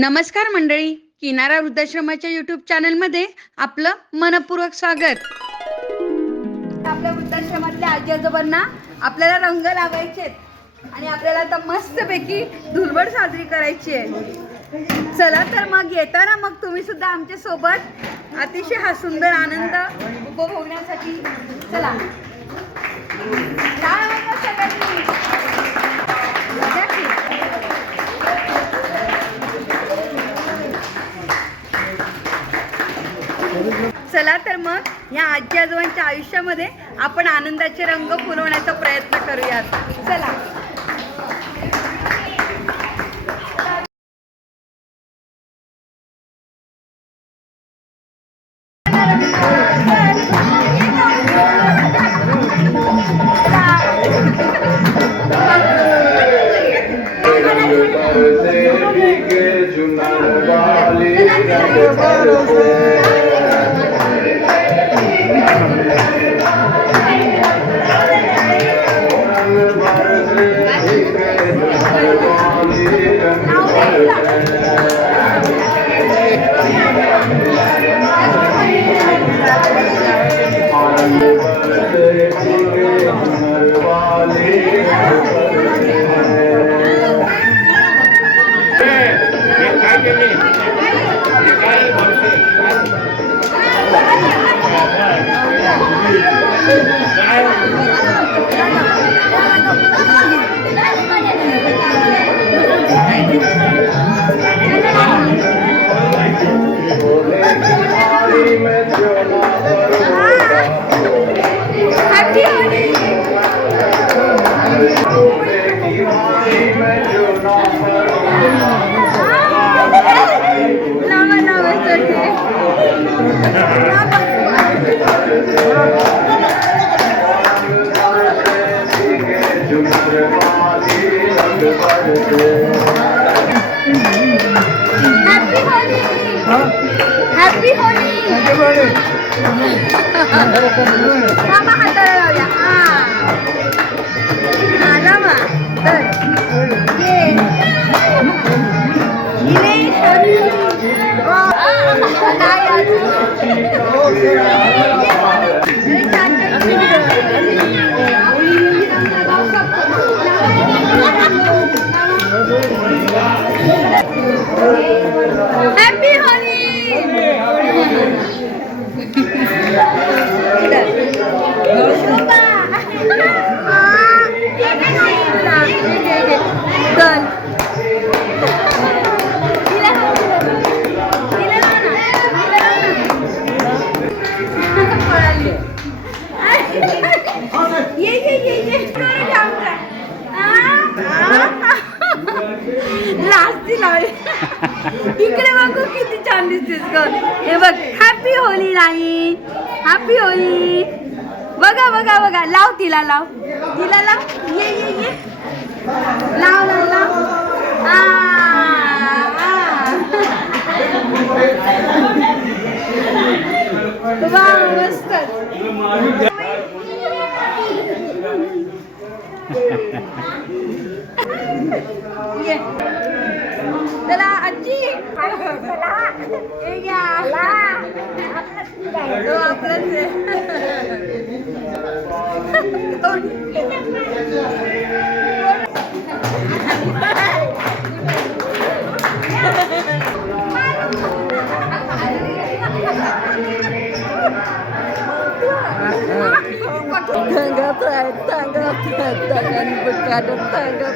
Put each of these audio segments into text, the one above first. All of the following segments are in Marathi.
नमस्कार मंडळी किनारा वृद्धाश्रमाच्या युट्यूब चॅनलमध्ये आपलं मनपूर्वक स्वागत आपल्या वृद्धाश्रमातल्या आजी आजोबांना आपल्याला रंग लावायचे आणि आपल्याला आता मस्तपैकी धुलवड साजरी करायची आहे चला तर मग येताना मग तुम्ही सुद्धा आमच्यासोबत अतिशय हा सुंदर आनंद उपभोगण्यासाठी चला काय सगळ्यांनी. चला तर मग या आजी आजोबांच्या आयुष्यामध्ये आपण आनंदाचे रंग फुलवण्याचा प्रयत्न करूयात. चला. Yeah. Amen. Napakanta na lola. Ah. Alam ah. Dun. Yes. Giling. Oh. Ah, ang. इकडे बघू किती छान दिसतेस ग. हे बघ हॅपी होली नाही हॅपी होली. बघा बघा बघा. लाव तिला लाव. तिला लाव. ये ये ये. लाव लाव लाव. आ, आ. वा चला आजी हे घ्या हो, आपलंच आहे. Tanggap saya, tanggap saya, tangan berkadang, tanggap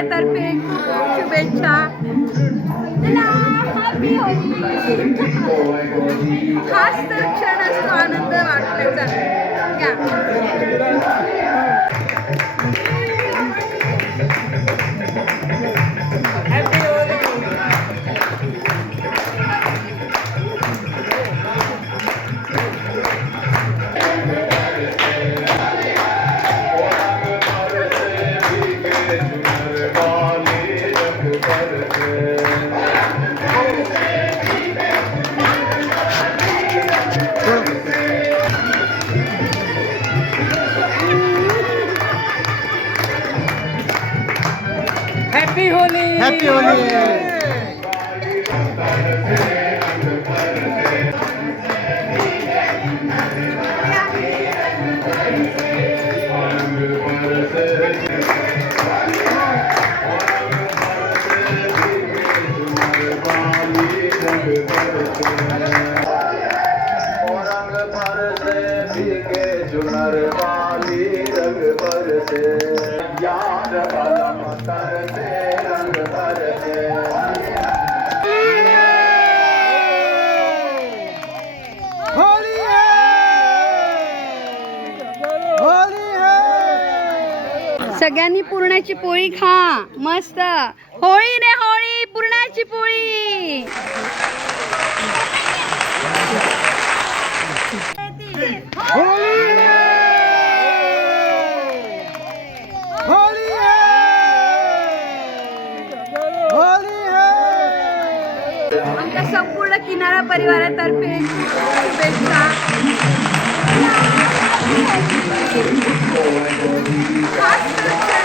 शुभेच्छा. खास तर क्षण असतो आनंद वाटण्याचा. घ्या सगळ्यांनी पुरणाची पोळी खा. मस्त. होळी रे होळी पुरणाची पोळी. आमच्या संपूर्ण किनारा परिवारातर्फे शुभेच्छा. Thank you.